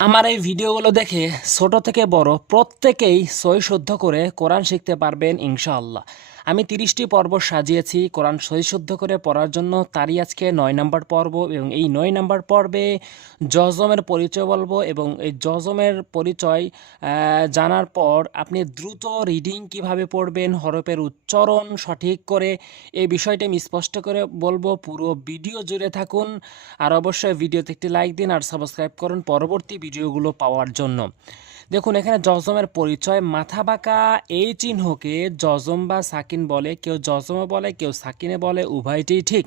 আমার এই ভিডিওগুলো দেখে ছোট থেকে বড় প্রত্যেকেই সহি শুদ্ধ করে কোরআন শিখতে পারবেন ইনশাআল্লাহ। আমি 30টি পর্ব সাজিয়েছি কোরআন সহি শুদ্ধ করে পড়ার জন্য। তারই আজকে 9 নম্বর পর্ব, এবং এই 9 নম্বর পর্বে জজমের পরিচয় বলবো, এবং এই জজমের পরিচয় জানার পর আপনি দ্রুত রিডিং কিভাবে পড়বেন, হরফের উচ্চারণ সঠিক করে, এই বিষয়টি আমি স্পষ্ট করে বলবো। পুরো ভিডিও জুড়ে থাকুন, আর অবশ্যই ভিডিওতে একটি লাইক দিন আর সাবস্ক্রাইব করুন পরবর্তী ভিডিওগুলো পাওয়ার জন্য। দেখুন, এখানে জজমের পরিচয়। মাথা বাঁকা এই চিহ্নকে জজম বা সাকিন বলে। কেউ জজমে বলে, কেউ সাকিনে বলে, উভয়টিই ঠিক।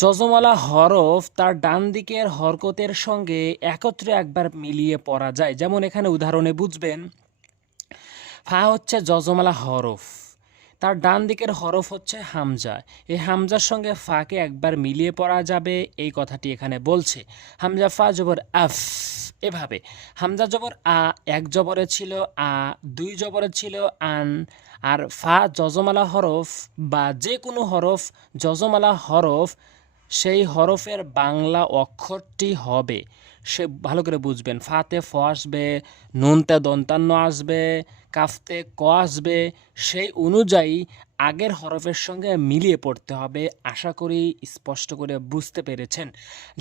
জজমওয়ালা হরফ তার ডান দিকের হরকতের সঙ্গে একত্রে একবার মিলিয়ে পড়া যায়। যেমন এখানে উদাহরণে বুঝবেন, ফা হচ্ছে জজমওয়ালা হরফ, তার ডান দিকের হরফ হচ্ছে হামজা। এই হামজার সঙ্গে ফাকে একবার মিলিয়ে পড়া যাবে, এই কথাটি এখানে বলছে। হামজা ফা জবর আফ, এভাবে। হামজা জবর আ এক জবরে ছিল আ, দুই জবরে ছিল আন। আর ফা জজমালা হরফ বা যে কোনো হরফ জজমালা হরফ, সেই হরফের বাংলা অক্ষরটি হবে, সে ভালো করে বুঝবেন। ফাতে ফ আসবে, নুনতে দন্তান্ন আসবে, কাফতে ক আসবে, সেই অনুযায়ী আগের হরফের সঙ্গে মিলিয়ে পড়তে হবে। আশা করি স্পষ্ট করে বুঝতে পেরেছেন।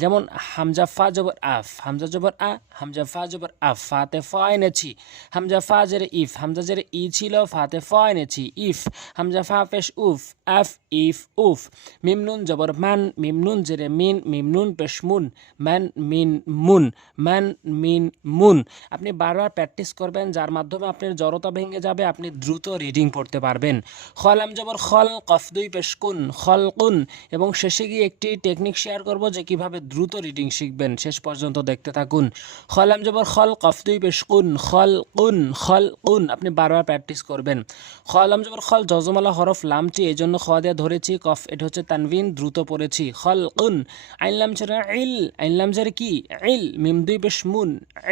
যেমন হামজা ফা জবর আফ, হামজা জবর আ, হামজা ফা জবর আফ, ফাতে ফ এনেছি। হামজা ফা জেরে ইফ, হামজা জেরে ই ছিল, ফাতে ফ এনেছি ইফ। হামজা ফা পেশ উফ, আফ ইফ উফ। মিম নুন জবর মান, মিম নুন জেরে মিন, মিম নুন পেশ মুন, মান মিন মুন, মান মিন মুন। আপনি বারবার প্র্যাকটিস করবেন, যার মাধ্যমে আপনার জড়তা ভেঙে যাবে, আপনি দ্রুত রিডিং পড়তে পারবেন। খলাম জবর খল, কফ দুই পেশ কুন, খল কুন। এবং শেষে গিয়ে একটি টেকনিক শেয়ার করব যে কিভাবে দ্রুত রিডিং শিখবেন, শেষ পর্যন্ত দেখতে থাকুন। খলাম জবর খল, কফ দুই পেশ কুন, খল কুন, খল কুন। আপনি বারবার প্র্যাকটিস করবেন। খলাম জবর খল জজমালা হরফ, লামটি এই জন্য খ দিয়ে ধরেছি, কফ এটা হচ্ছে তানবিন, দ্রুত পড়েছি। খল কুন। আইনলাম ছেড়ে ইল, আইনলাম ছেড়ে কি ইল, মিম দুই পেশ মুন,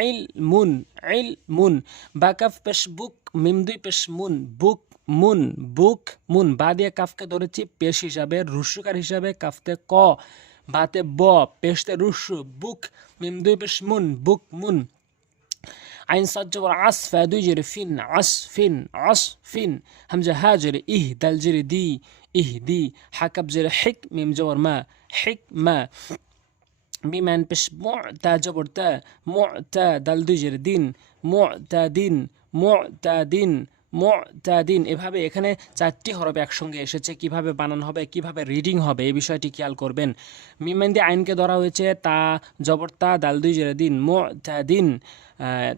ইল মুন, ইল মুন। বাকাফ পেশ বুক, মিম দুই পেশ মুন, বুক মুন, বুক মুন। বা দিয়ে কাফকে ধরেছি পেশ হিসাবে, রুস্যকার হিসাবে। কাফতে ক, বাতে ব, পেশতে রুস্যু, বুক, মিম দুই পেশ মুন, বুক মুন। আইন সাদ জবর আস, ফা দুই জেরে ফিন, আস ফিন, আস ফিন। হামজা হা জেরে ইহ, দাল জেরে দি, ইহ দি। হাকাব জেরে হিক, মিম জবর মা, হিক মা। বিমান পেশ তা জবর তা, তা দাল দুই জেরে দিন, দিন, দিন, দিন। এভাবে এখানে 4টি হরফ একসঙ্গে এসেছে, কিভাবে বানান হবে, কিভাবে রিডিং হবে, এই বিষয়টি খেয়াল করবেন। মিমান দিয়ে আইনকে ধরা হয়েছে, তা জবর তা, দাল দুই জেরে দিন, দিন।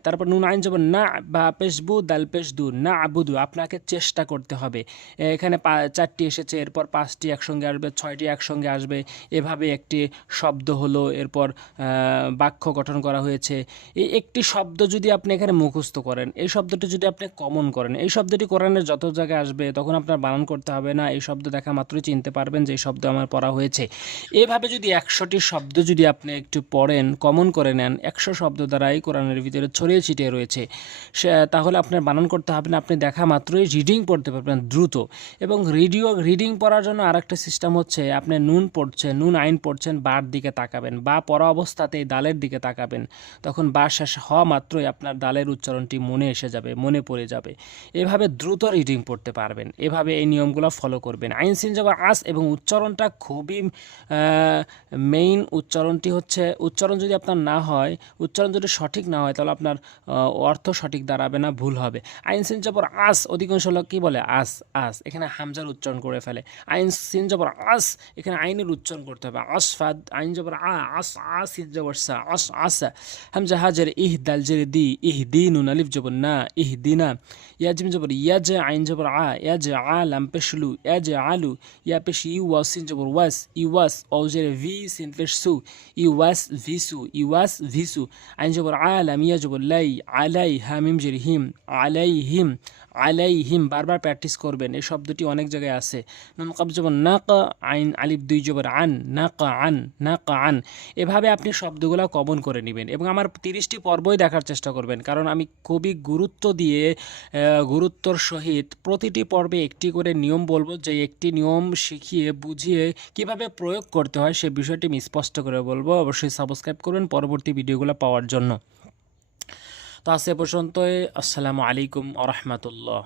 তারপর নুন আইন জবর না, বা পেশবু, দাল পেশদু, না আবুদু। আপনাকে চেষ্টা করতে হবে। এখানে 4টি এসেছে, এরপর 5টি একসঙ্গে আসবে, 6টি একসঙ্গে আসবে, এভাবে একটি শব্দ হলো। এরপর বাক্য গঠন করা হয়েছে। এই একটি শব্দ যদি আপনি এখানে মুখস্থ করেন, এই শব্দটি যদি আপনি কমন করেন, এই শব্দটি কোরআনের যত জায়গায় আসবে তখন আপনার বানান করতে হবে না, এই শব্দ দেখা মাত্রই চিনতে পারবেন যে এই শব্দ আমার পড়া হয়েছে। এভাবে যদি 100টি শব্দ যদি আপনি একটু পড়েন, কমন করে নেন, 100 শব্দ দ্বারাই কোরআনের ভিতরে ছড়িয়ে ছিটিয়ে রয়েছে, তাহলে আপনার বানান করতে হবে না, আপনি দেখা মাত্রই রিডিং পড়তে পারবেন দ্রুত। এবং রিডিং পড়ার জন্য আরেকটা সিস্টেম হচ্ছে, আপনি নুন পড়ছেন, নুন আইন পড়ছেন, বার দিকে তাকাবেন, বা পড়া অবস্থাতেই দালের দিকে তাকাবেন, তখন বা শেষ হওয়া মাত্রই আপনার দালের উচ্চারণটি মনে এসে যাবে, মনে পড়ে যাবে। এভাবে দ্রুত রিডিং পড়তে পারবেন। এভাবে এই নিয়মগুলো ফলো করবেন। আইন সিন জবর আস, এবং উচ্চারণটা খুবই মেইন। উচ্চারণটি হচ্ছে, উচ্চারণ যদি আপনার না হয়, উচ্চারণ যদি সঠিক না হয়, তাহলে আপনার অর্থ সঠিক দাঁড়াবে না, ভুল হবে। আইন সিন জবর আস, অধিকাংশ লোক কী বলে আস, আস, এখানে হামজার উচ্চারণ করে ফেলে। আইন সিন জবর আস, এখানে আইনের উচ্চারণ করতে হবে। আস ফাদ, আইন জবর আ, আস আ, সিন জবর সা, আস আসা। হামজা হাজার ইহ, দাল জেরে দি, ইহ দি, নুন আলিফ জবর না, ইহ দিনা। ইয়াজিম জবর ইয়াজ, আইন জবর আ, ইয়াজ আ, লাম পেশলু, ইয়াজ আলু। ইয়া পেশ ইউ, ওয়াস সিন জবর ওয়াস, ইওয়াস। ও জেরে ভি, সিন পেশ সু, ইওয়াস ভিসু, ইওয়াস ভিসু। আইন জবর আলাম, ইয়া জবর লাই, আলাই। হামিম জেরে হিম, আলাই হিম, আলাইহিম। বারবার প্র্যাকটিস করবেন, এই শব্দটি অনেক জায়গায় আছে। নুন কাব জবর না কা, আইন আলিফ দুই জবর আন, না কা আন, না কা আন। এভাবে আপনি শব্দগুলো কমন করে নেবেন, এবং আমার 30টি পর্বই দেখার চেষ্টা করবেন, কারণ আমি খুবই গুরুত্ব দিয়ে, গুরুত্বর সহিত প্রতিটি পর্বে একটি করে নিয়ম বলবো, যে একটি নিয়ম শিখিয়ে বুঝিয়ে কিভাবে প্রয়োগ করতে হয় সে বিষয়টি আমি স্পষ্ট করে বলবো। অবশ্যই সাবস্ক্রাইব করবেন পরবর্তী ভিডিওগুলো পাওয়ার জন্য। তো আজ এ পর্যন্তই। আসসালামু আলাইকুম আ রহমতুল্লাহ।